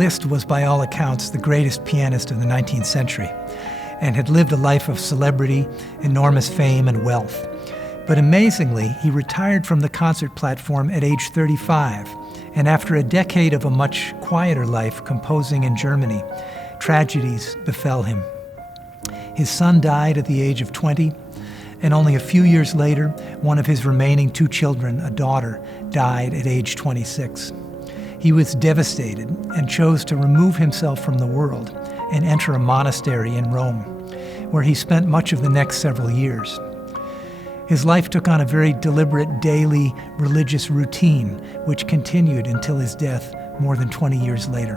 Liszt was by all accounts the greatest pianist of the 19th century and had lived a life of celebrity, enormous fame, and wealth. But amazingly, he retired from the concert platform at age 35, and after a decade of a much quieter life composing in Germany, tragedies befell him. His son died at the age of 20, and only a few years later, one of his remaining 2 children, a daughter, died at age 26. He was devastated and chose to remove himself from the world and enter a monastery in Rome, where he spent much of the next several years. His life took on a very deliberate daily religious routine, which continued until his death more than 20 years later.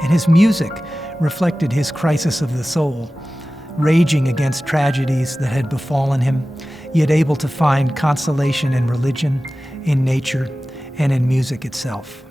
And his music reflected his crisis of the soul, raging against tragedies that had befallen him, yet able to find consolation in religion, in nature, and in music itself.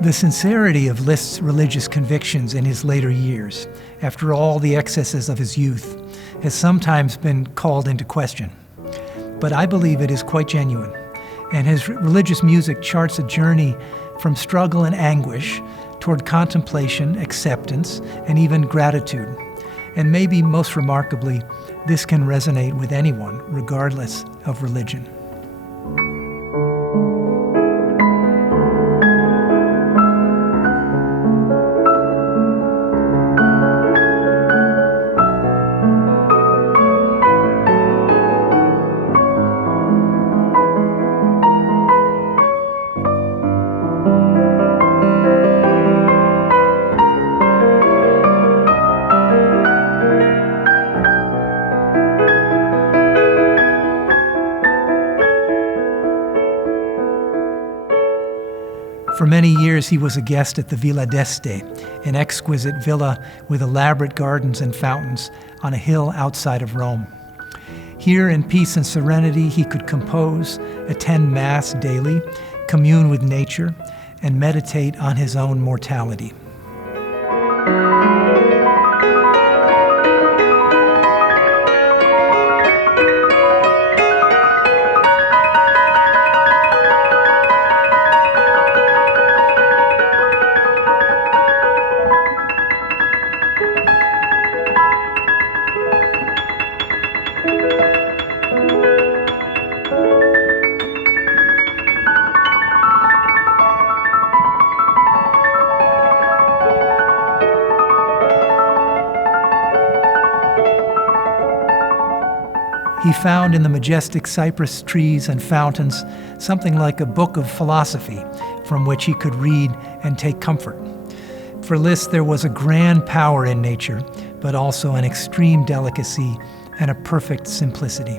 The sincerity of Liszt's religious convictions in his later years, after all the excesses of his youth, has sometimes been called into question. But I believe it is quite genuine, and his religious music charts a journey from struggle and anguish toward contemplation, acceptance, and even gratitude. And maybe most remarkably, this can resonate with anyone, regardless of religion. For many years, he was a guest at the Villa d'Este, an exquisite villa with elaborate gardens and fountains on a hill outside of Rome. Here, in peace and serenity, he could compose, attend Mass daily, commune with nature, and meditate on his own mortality. He found in the majestic cypress trees and fountains something like a book of philosophy from which he could read and take comfort. For Liszt, there was a grand power in nature, but also an extreme delicacy and a perfect simplicity.